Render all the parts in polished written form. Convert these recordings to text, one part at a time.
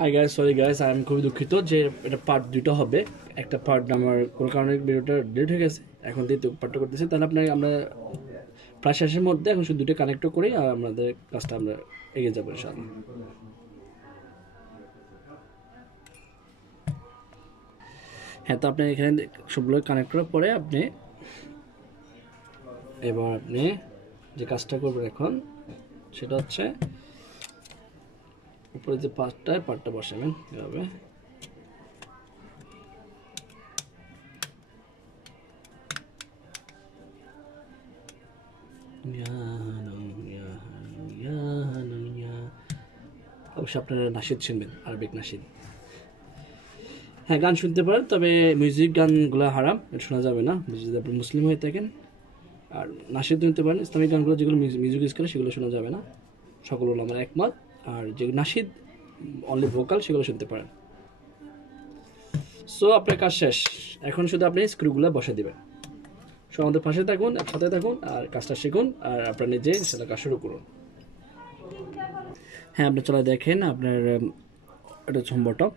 Hi guys, sorry guys, আমি খুবই দুঃখিত যে এটা পার্ট দুটো হবে। একটা পার্ট আমার কোনো কারণে ভিডিওটা ডিলিট হয়ে গেছে, এখন দ্বিতীয় পার্টটা করতেছি। তাহলে আমরা প্রায় শেষের মধ্যে এখন শুধু দুটো কানেক্ট করি আর আমাদের কাজটা আমরা এগিয়ে যাবো ইনশাআল্লাহ। হ্যাঁ, তো আপনি এখানে সবগুলো কানেক্ট করার পরে এবার আপনি যে কাজটা করবেন এখন সেটা হচ্ছে উপরে যে পার্টটা বসাবেন এভাবে। অবশ্যই আপনারা নাশিদ শুনবেন, আরবিক নাশিদ। হ্যাঁ, গান শুনতে পারেন, তবে মিউজিক গানগুলো হারাম, এটা শোনা যাবে না যদি আপনি মুসলিম হয়ে থাকেন। আর নাশিদ শুনতে পারেন, ইসলামিক গানগুলো যেগুলো মিউজিক ইউজ করে সেগুলো শোনা যাবে না, সকল আমার একমত। আর যে নাশিদ অনলি ভোকাল সেগুলো শুনতে পারেন। সো আপনার কাজ শেষ, এখন শুধু আপনি স্ক্রুগুলো বসে দিবেন। সো আমাদের পাশে থাকুন, একসাথে থাকুন আর কাজটা শিখুন, আর আপনার নিজে সেটা কাজ শুরু করুন। হ্যাঁ, আপনি চলে দেখেন আপনার এটা হচ্ছে হোম বটম,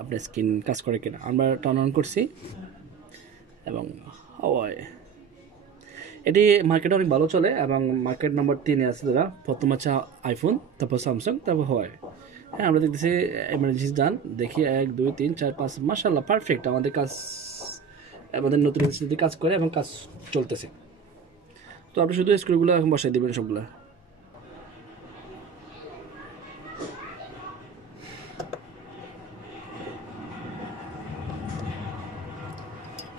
আপনার স্ক্রিন কাজ করে কিনা। আমরা টার্ন অন করছি এবং হাওয়াই এটি মার্কেটে অনেক ভালো চলে এবং মার্কেট নাম্বার 3-এ আছে দাদা। প্রথম হচ্ছে আইফোন, তারপর স্যামসাং, তারপর হাওয়াই। হ্যাঁ, আমরা দেখতেছি এমার্জেন্সি ডান, দেখি 1 2 3 4 5, মাশাআল্লাহ পারফেক্ট। আমাদের কাজ, আমাদের নতুন ইনস্টিটিউটে কাজ করে এবং কাজ চলতেছে। তো আপনি শুধু স্ক্রুগুলো এখন বসাই দেবেন সবগুলো।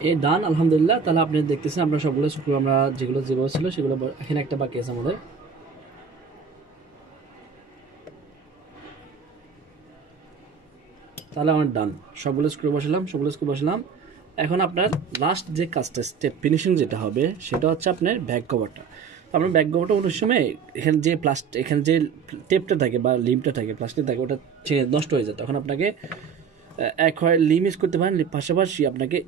এই ডান, আলহামদুলিল্লাহ। তাহলে আপনি দেখতেছেন আমরা সবগুলো স্ক্রু, আমরা যেগুলো যেভাবে ছিল সেগুলো, এখানে একটা বাকি আছে আমাদের। তাহলে আমার ডান, সবগুলো স্ক্রু বসালাম। এখন আপনার লাস্ট যে কাজটা, স্টেপ ফিনিশিং যেটা হবে সেটা হচ্ছে আপনার ব্যাক কভারটা। আপনার ব্যাক কভারটা অনেক সময় এখানে যে টেপটা থাকে বা লিমটা থাকে, প্লাস্টিক থাকে, ওটা নষ্ট হয়ে যায়। তখন আপনাকে এক হয় লিম ইউজ করতে পারেন, পাশাপাশি আপনাকে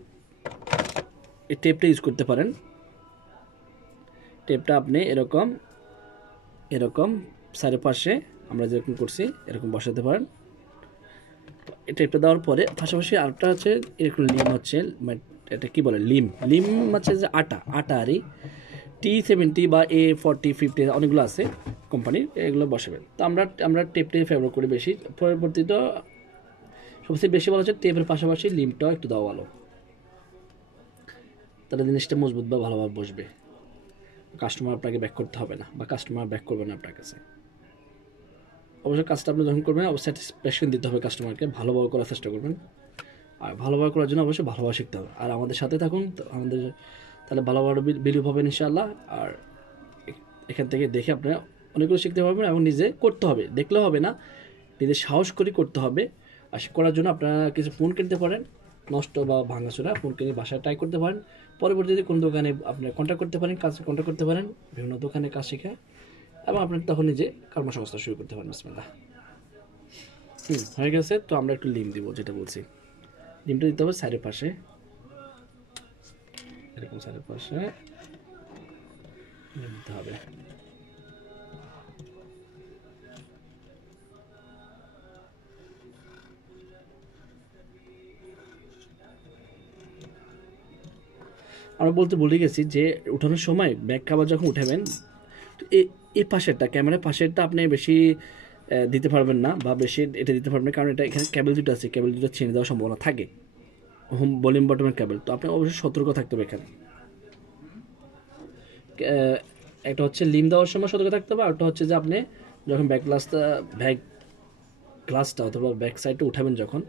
এই টেপটা ইউজ করতে পারেন। টেপটা আপনি এরকম চারিপাশে আমরা যেরকম করছি এরকম বসাতে পারেন। টেপটা দেওয়ার পরে পাশাপাশি আরেকটা হচ্ছে এরকম লিম হচ্ছে, এটা কি বলে, লিম হচ্ছে যে আটা আরই T70 বা A40 50 অনেকগুলো আছে কোম্পানির, এগুলো বসাবেন। তো আমরা টেপটাই ফেভার করি বেশি। পরবর্তীতে সবচেয়ে বেশি ভালো হচ্ছে টেপের পাশাপাশি লিমটাও একটু দেওয়া ভালো, তাহলে জিনিসটা মজবুত বা ভালোভাবে বসবে। কাস্টমার আপনাকে ব্যাক করতে হবে না, বা কাস্টমার ব্যাক করবে না আপনার কাছে। অবশ্যই কাজটা আপনি যখন করবেন অবশ্যই স্যাটিসফ্যাকশন দিতে হবে কাস্টমারকে, ভালোভাবে করার চেষ্টা করবেন। আর ভালোভাবে করার জন্য অবশ্যই ভালোভাবে শিখতে হবে। আর আমাদের সাথে থাকুন, আমাদের তাহলে ভালোভাবে বিলিভ হবে ইনশাআল্লাহ। আর এখান থেকে দেখে আপনারা অনেকগুলো শিখতে পারবেন এবং নিজে করতে হবে, দেখলে হবে না, নিজে সাহস করে করতে হবে। আর করার জন্য আপনারা কিছু ফোন কিনতে পারেন, নষ্ট বা ভাঙাচোরা ফোন কিনে বাসায় ট্রাই করতে পারেন। পরবর্তীতে কোনো দোকানে আপনি কন্ট্যাক্ট করতে পারেন, বিভিন্ন দোকানে কাজ শেখা, এবং আপনি তখন নিজে কর্মসংস্থান শুরু করতে পারেন। বিসমিল্লাহ। হয়ে গেছে। তো আমরা একটু লিম দিব, যেটা বলছি, লিমটা দিতে হবে সাইডের পাশে, এরকম সাইডের পাশে দিতে হবে। আমরা বলতে ভুলে গেছি যে উঠানোর সময় ব্যাক কাভার যখন উঠাবেন, এই পাশেরটা, ক্যামেরার পাশেরটা আপনি বেশি দিতে পারবেন না, বা বেশি এটা দিতে পারবেন না, কারণ এটা এখানে কেবল দুটো আছে, কেবল দুটো ছিঁড়ে দেওয়ার সম্ভাবনা থাকে, হোম ভলিউম বটমের কেবল। তো আপনি অবশ্যই সতর্ক থাকতে হবে এখানে। একটা হচ্ছে লিম দেওয়ার সময় সতর্ক থাকতে হবে, আর একটা হচ্ছে যে আপনি যখন ব্যাক গ্লাসটা অথবা ব্যাক সাইডটা উঠাবেন, যখন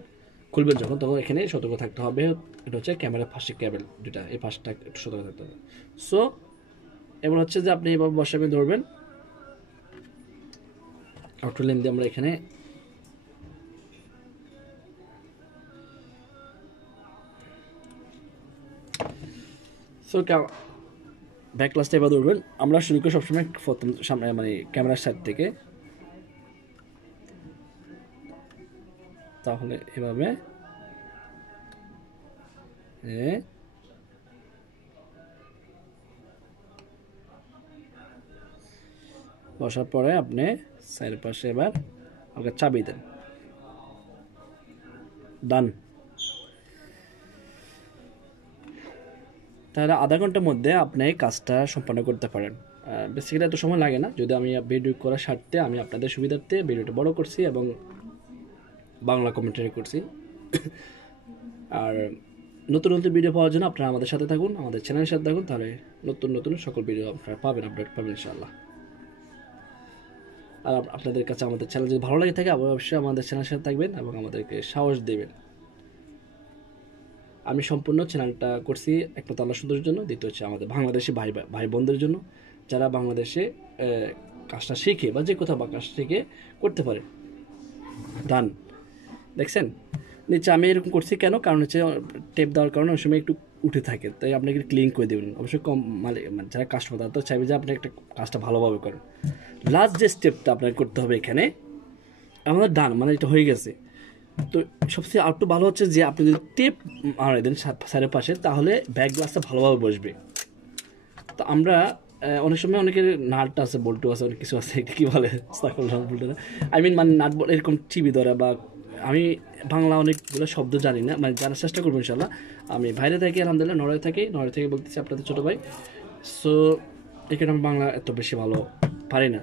খুলবেন তখন এখানে সতর্ক থাকতে হবে। এটা হচ্ছে ক্যামেরার পাশে কেবল দুটা, এই পাশটা একটু সতর্ক থাকতে হবে। সো এবার হচ্ছে যে আপনি এবার বসাবেন, ধরবেন আউটার লিম দিয়ে আমরা এখানে ব্যাক গ্লাসটা এবার ধরবেন। আমরা শুরু করি সবসময় প্রথম সামনে, মানে ক্যামেরার সাইড থেকে। তাহলে এভাবে বসার পরে আপনি সাইডের পাশে এবার হালকা চাবি দেন, ডান। তাহলে আধা ঘন্টার মধ্যে আপনি কাজটা সম্পন্ন করতে পারেন। বেসিক্যালি এত সময় লাগে না, যদি আমি ভিডিও করার স্বার্থে আমি আপনাদের সুবিধার্থে ভিডিওটা বড় করছি এবং বাংলা কমেন্টারি করছি। আর নতুন নতুন ভিডিও পাওয়ার জন্য আপনারা আমাদের সাথে থাকুন, আমাদের চ্যানেলের সাথে থাকুন, তাহলে নতুন নতুন সকল ভিডিও আপনারা পাবেন, আপডেট পাবেন ইনশাআল্লাহ। আর আপনাদের কাছে আমাদের চ্যানেল যদি ভালো লাগে থাকে অবশ্যই আমাদের চ্যানেলের সাথে থাকবেন এবং আমাদেরকে সাহস দেবেন। আমি সম্পূর্ণ চ্যানেলটা করছি একমাত্র আল্লাহ সুন্দরের জন্য, দ্বিতীয় হচ্ছে আমাদের বাংলাদেশি ভাই বোনদের জন্য যারা বাংলাদেশে কাজটা শিখে বা যে কোথাও বা কাজটা শিখে করতে পারে। ডান, দেখছেন নিচে আমি এরকম করছি কেন, কারণ হচ্ছে টেপ দেওয়ার কারণে ওই সময় একটু উঠে থাকে, তাই আপনাকে ক্লিন করে দেবেন। অবশ্যই কম মানে যারা কাস্টমার তারা তো চাইবে যে আপনি একটা কাজটা ভালোভাবে করেন। লাস্ট যে স্টেপটা আপনাকে করতে হবে এখানে, আমাদের ডান মানে এটা হয়ে গেছে। তো সবচেয়ে আর একটু ভালো হচ্ছে যে আপনি যদি টেপ মারা দেন সাইডের পাশে, তাহলে ব্যাক গ্লাসটা ভালোভাবে বসবে। তো আমরা অনেক সময় অনেকের নাট আছে, বল্টু আছে, অনেক কিছু আছে, কী বলে আই মিন মানে নাট বল এরকম টিভি ধরা, বা আমি বাংলা অনেকগুলো শব্দ জানি না, মানে জানার চেষ্টা করবো ইনশাল্লাহ। আমি বাইরে থাকি, আলহামদুলিল্লাহ নড়াই থেকে বলতেছি আপনাদের ছোটো ভাই। সো এখানে আমি বাংলা এত বেশি ভালো পারি না,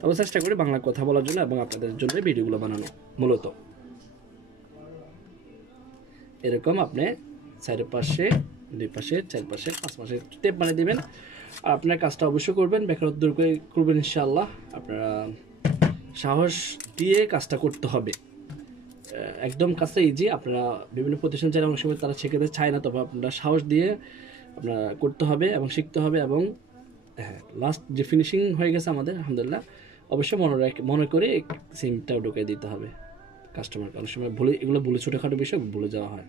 তবে চেষ্টা করি বাংলা কথা বলার জন্য এবং আপনাদের জন্য ভিডিওগুলো বানানো। মূলত এরকম আপনি সাইডের পাশে, দুই পাশে, চারপাশে, পাঁচ পাশে টেপ বানিয়ে দেবেন। আর আপনার কাজটা অবশ্যই করবেন, বেকারত্ব দূর করে করবেন ইনশাআল্লাহ। আপনারা সাহস দিয়ে কাজটা করতে হবে, একদম কাজটা ইজি। আপনারা বিভিন্ন প্রতিষ্ঠান চাইলে অনেক সময় তারা শেখাতে চায় না, তবে আপনারা সাহস দিয়ে আপনারা করতে হবে এবং শিখতে হবে। এবং হ্যাঁ, লাস্ট যে ফিনিশিং হয়ে গেছে আমাদের আলহামদুলিল্লাহ, অবশ্যই মনে করে সিমটাও ঢুকিয়ে দিতে হবে কাস্টমারকে। অনেক সময় এগুলো ভুলে ছোটোখাটো বিষয় ভুলে যাওয়া হয়।